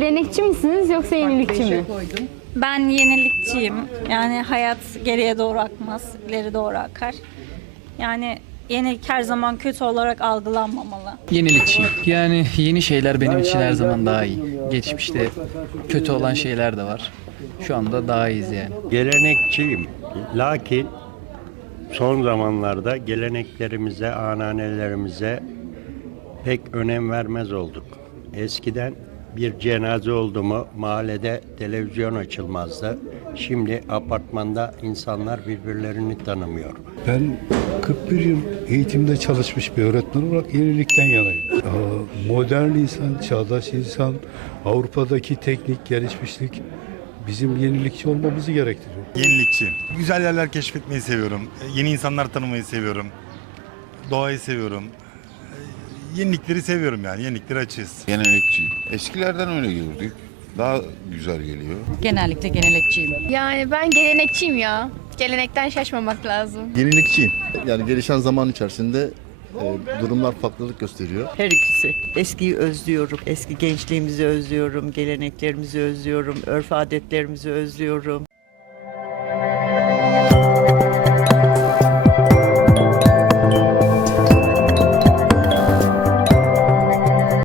Gelenekçi misiniz yoksa yenilikçi mi? Ben yenilikçiyim. Yani hayat geriye doğru akmaz, ileri doğru akar. Yani yenilik her zaman kötü olarak algılanmamalı. Yenilikçiyim. Yani yeni şeyler benim için her zaman daha iyi. Geçmişte kötü olan şeyler de var. Şu anda daha iyiyiz yani. Gelenekçiyim. Lakin son zamanlarda geleneklerimize, ananelerimize pek önem vermez olduk. Eskiden bir cenaze oldu mu mahallede televizyon açılmazdı. Şimdi apartmanda insanlar birbirlerini tanımıyor. Ben 41 yıl eğitimde çalışmış bir öğretmen olarak yenilikten yanayım. Modern insan, çağdaş insan, Avrupa'daki teknik gelişmişlik bizim yenilikçi olmamızı gerektiriyor. Yenilikçiyim. Güzel yerler keşfetmeyi seviyorum. Yeni insanlar tanımayı seviyorum. Doğayı seviyorum. Yenilikleri seviyorum yani. Yenilikleri açığız. Gelenekçi. Eskilerden öyle gördük. Daha güzel geliyor. Genellikle gelenekçiyim. Yani ben gelenekçiyim ya. Gelenekten şaşmamak lazım. Yenilikçiyim. Yani gelişen zaman içerisinde e, durumlar farklılık gösteriyor. Her ikisi. Eskiyi özlüyorum. Eski gençliğimizi özlüyorum. Geleneklerimizi özlüyorum. Örf adetlerimizi özlüyorum.